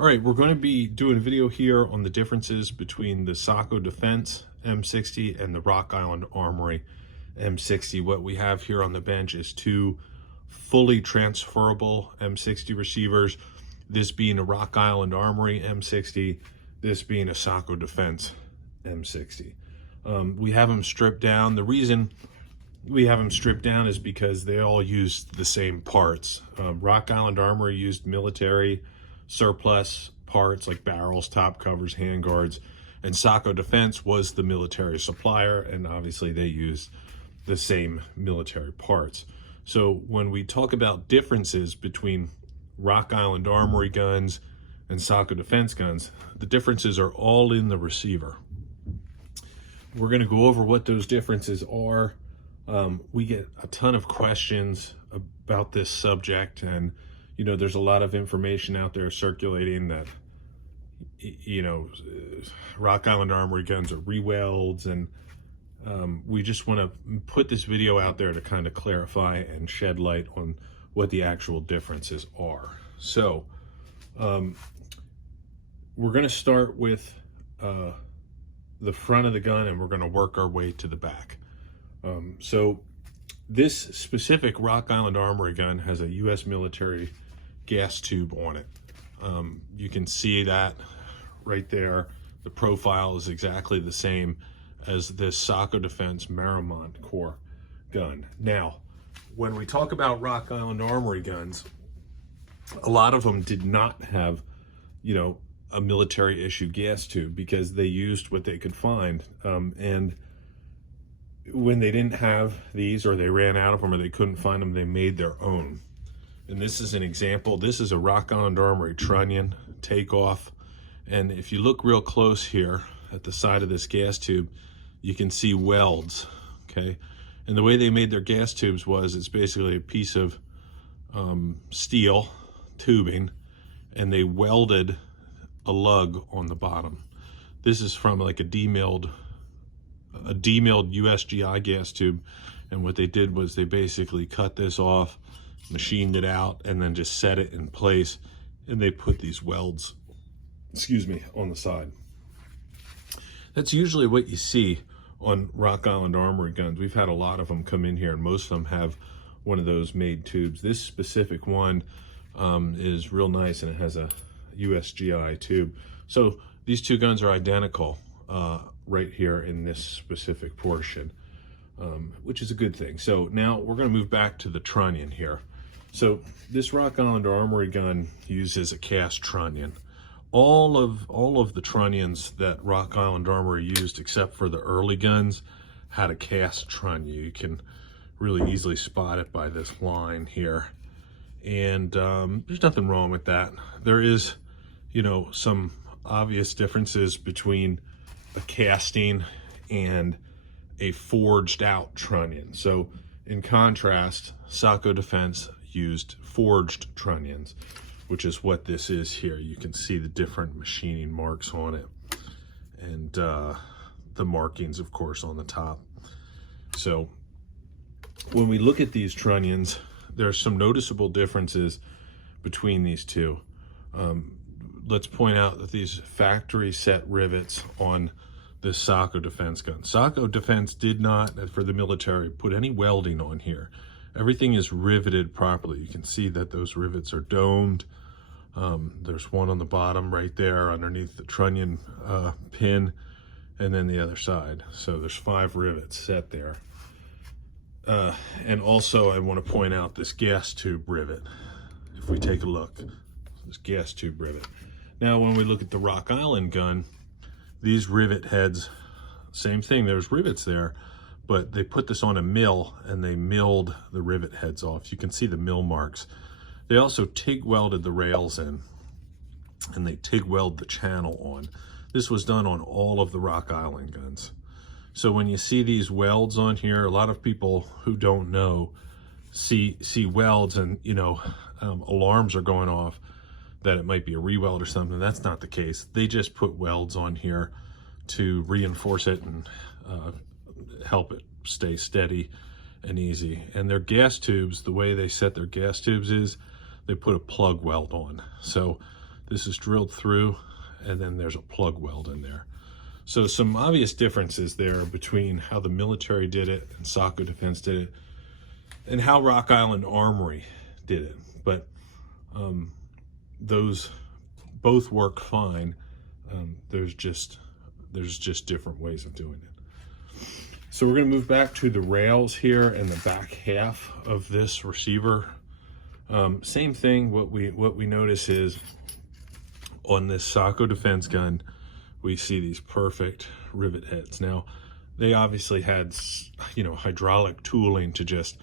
All right, we're going to be doing a video here on the differences between the Saco Defense M60 and the Rock Island Armory M60. What we have here on the bench is two fully transferable M60 receivers, this being a Rock Island Armory M60, this being a Saco Defense M60. We have them stripped down. The reason we have them stripped down is because they all use the same parts. Rock Island Armory used military surplus parts like barrels, top covers, handguards, and Saco Defense was the military supplier, and obviously they use the same military parts. So when we talk about differences between Rock Island Armory guns and Saco Defense guns, the differences are all in the receiver. We're going to go over what those differences are. We get a ton of questions about this subject, and you know, there's a lot of information out there circulating that, you know, Rock Island Armory guns are re-welds, and we just want to put this video out there to kind of clarify and shed light on what the actual differences are. So we're going to start with the front of the gun, and we're going to work our way to the back. So this specific Rock Island Armory gun has a U.S. military gas tube on it. You can see that right there. The profile is exactly the same as this Saco Defense Marymount Core gun. Now, when we talk about Rock Island Armory guns, a lot of them did not have, you know, a military issue gas tube because they used what they could find. And when they didn't have these, or they ran out of them, or they couldn't find them, they made their own. And this is an example. This is a Rock Island Armory trunnion takeoff. And if you look real close here at the side of this gas tube, you can see welds, okay? And the way they made their gas tubes was, it's basically a piece of steel tubing, and they welded a lug on the bottom. This is from like a demilled USGI gas tube. And what they did was they basically cut this off, machined it out, and then just set it in place, and they put these welds, on the side. That's usually what you see on Rock Island Armory guns. We've had a lot of them come in here, and most of them have one of those made tubes. This specific one is real nice, and it has a USGI tube. So these two guns are identical right here in this specific portion, which is a good thing. So now we're going to move back to the trunnion here. So this Rock Island Armory gun uses a cast trunnion. All of the trunnions that Rock Island Armory used, except for the early guns, had a cast trunnion. You can really easily spot it by this line here. And there's nothing wrong with that. There is, you know, some obvious differences between a casting and a forged out trunnion. So in contrast, Saco Defense used forged trunnions, which is what this is here. You can see the different machining marks on it, and the markings, of course, on the top. So when we look at these trunnions, there are some noticeable differences between these two. Let's point out that these factory set rivets on this Saco Defense gun. Saco Defense did not, for the military, put any welding on here. Everything is riveted properly. You can see that those rivets are domed. There's one on the bottom right there underneath the trunnion pin, and then the other side. So there's 5 rivets set there. And also I want to point out this gas tube rivet. If we take a look, this gas tube rivet. Now when we look at the Rock Island gun, these rivet heads, same thing, there's rivets there, but they put this on a mill and they milled the rivet heads off. You can see the mill marks. They also TIG welded the rails in, and they TIG weld the channel on. This was done on all of the Rock Island guns. So when you see these welds on here, a lot of people who don't know see welds, and you know, alarms are going off that it might be a re-weld or something. That's not the case. They just put welds on here to reinforce it and help it stay steady and easy. And their gas tubes, the way they set their gas tubes is they put a plug weld on. So This is drilled through, and then there's a plug weld in there. So some obvious differences there between how the military did it and Saco Defense did it, and how Rock Island Armory did it. But those both work fine. There's just different ways of doing it. So we're going to move back to the rails here and the back half of this receiver. Same thing. What we notice is on this Saco Defense gun, we see these perfect rivet heads. Now, they obviously had, you know, hydraulic tooling to just,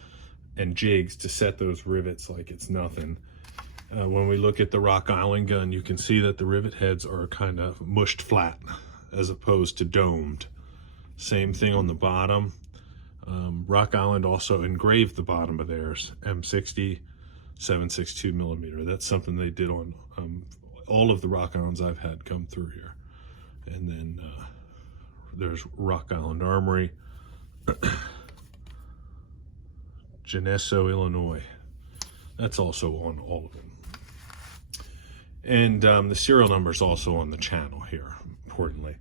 and jigs to set those rivets like it's nothing. When we look at the Rock Island gun, you can see that the rivet heads are kind of mushed flat as opposed to domed. Same thing on the bottom. Rock Island also engraved the bottom of theirs, M60 7.62 millimeter. That's something they did on all of the Rock Islands I've had come through here. And then there's Rock Island Armory, Geneseo, Illinois. That's also on all of them. And the serial number is also on the channel here, importantly.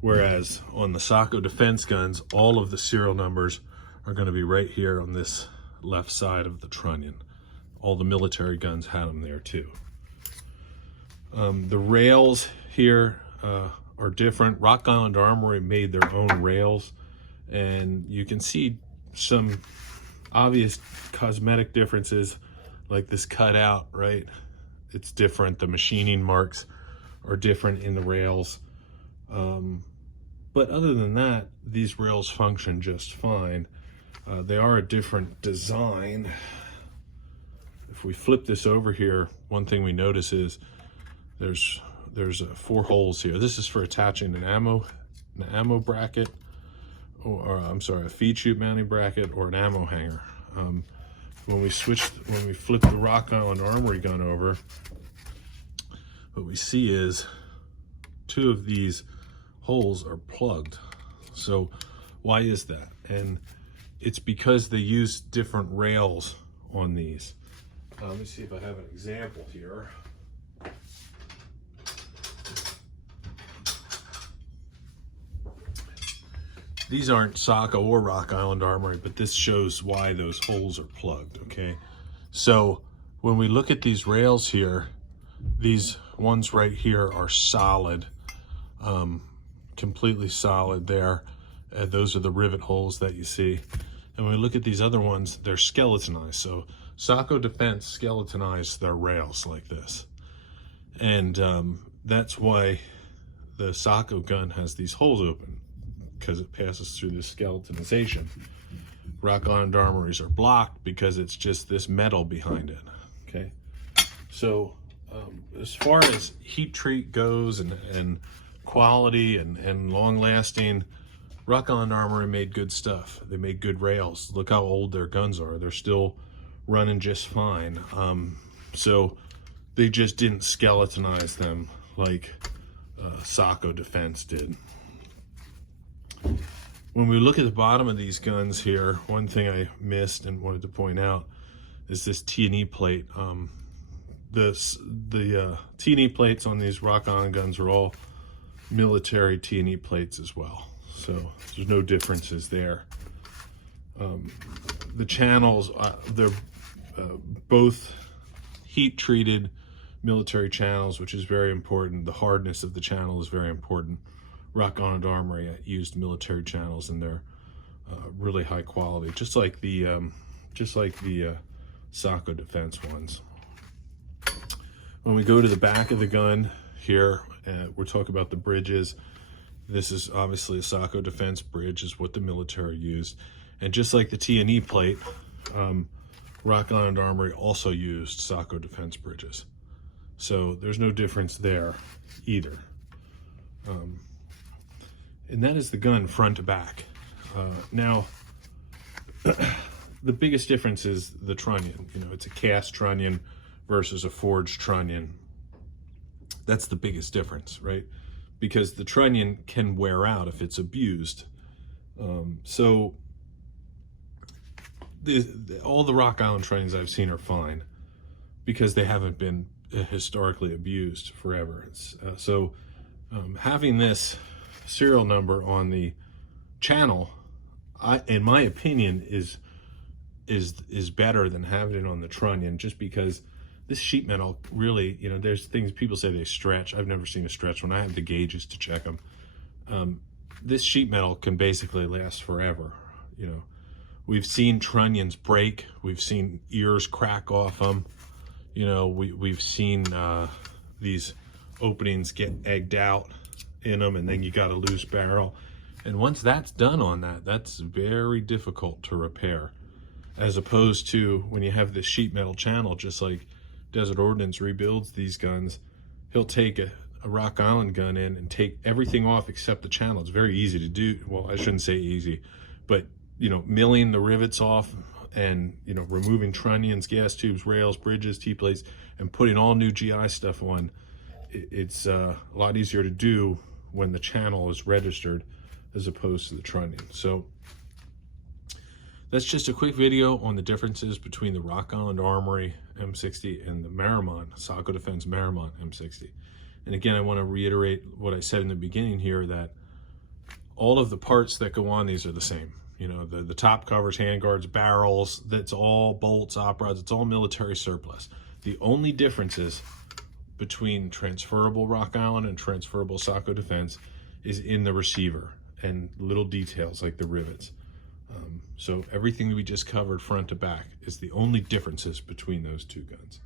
Whereas on the Saco Defense guns, all of the serial numbers are going to be right here on this left side of the trunnion. All the military guns had them there too. The rails here are different. Rock Island Armory made their own rails, and you can see some obvious cosmetic differences, like this cutout, right? It's different. The machining marks are different in the rails. But other than that, these rails function just fine. They are a different design. If we flip this over here, one thing we notice is there's 4 holes here. This is for attaching an ammo bracket, or I'm sorry, a feed chute mounting bracket or an ammo hanger. When we flip the Rock Island Armory gun over, what we see is 2 of these holes are plugged. So why is that? And it's because they use different rails on these. Let me see if I have an example here. These aren't Saco or Rock Island Armory, but this shows why those holes are plugged, okay? So when we look at these rails here, these ones right here are solid, completely solid there. Those are the rivet holes that you see. And when we look at these other ones, they're skeletonized. So Saco Defense skeletonized their rails like this. And that's why the Saco gun has these holes open, because it passes through this skeletonization. Rock Island Armories are blocked because it's just this metal behind it, okay? So as far as heat treat goes and quality and long lasting, Rock Island Armory made good stuff. They made good rails. Look how old their guns are. They're still running just fine. So they just didn't skeletonize them like Saco Defense did. When we look at the bottom of these guns here, one thing I missed and wanted to point out is this T&E plate. The T&E plates on these Rock Island guns are all military T&E plates as well. So there's no differences there. The channels, they're both heat-treated military channels, which is very important. The hardness of the channel is very important. Rock Island Armory used military channels, and they're really high quality, just like the Saco Defense ones. When we go to the back of the gun here, we're talking about the bridges. This is obviously a Saco Defense bridge, is what the military used. And just like the T&E plate, Rock Island Armory also used Saco Defense bridges. So there's no difference there either. And that is the gun front to back. Now, the biggest difference is the trunnion. You know, it's a cast trunnion versus a forged trunnion. That's the biggest difference, right? Because the trunnion can wear out if it's abused. So all the Rock Island trunnions I've seen are fine because they haven't been historically abused forever. So having this serial number on the channel, in my opinion, is better than having it on the trunnion, just because this sheet metal really, you know, there's things people say they stretch. I've never seen a stretch when I have the gauges to check them. This sheet metal can basically last forever. You know, we've seen trunnions break, we've seen ears crack off them, you know, we've seen these openings get egged out in them, and then you got a loose barrel. And once that's done on that, that's very difficult to repair, as opposed to when you have this sheet metal channel. Just like Desert Ordnance rebuilds these guns, he'll take a Rock Island gun in and take everything off except the channel. It's very easy to do. Well, I shouldn't say easy, but you know, milling the rivets off, and you know, removing trunnions, gas tubes, rails, bridges, T-plates, and putting all new GI stuff on. It's a lot easier to do when the channel is registered as opposed to the trunnion. So that's just a quick video on the differences between the Rock Island Armory M60 and the Marmon, Saco Defense Marmon M60. And again, I want to reiterate what I said in the beginning here, that all of the parts that go on these are the same. You know, the top covers, handguards, barrels, that's all bolts, op rods, it's all military surplus. The only differences between transferable Rock Island and transferable Saco Defense is in the receiver and little details like the rivets. So everything that we just covered front to back is the only differences between those two guns.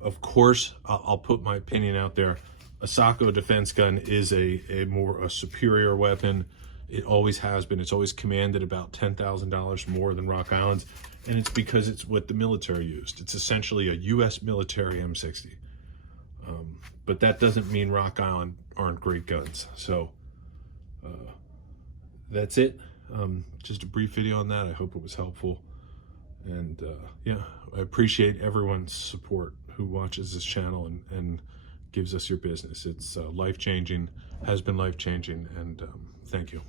Of course, I'll put my opinion out there. A Saco defense gun is a more superior weapon. It always has been. It's always commanded about $10,000 more than Rock Island's, and it's because it's what the military used. It's essentially a U.S. military M60. But that doesn't mean Rock Island aren't great guns. So that's it. Just a brief video on that. I hope it was helpful. And yeah, I appreciate everyone's support who watches this channel and gives us your business. It's life-changing, has been life-changing, and thank you.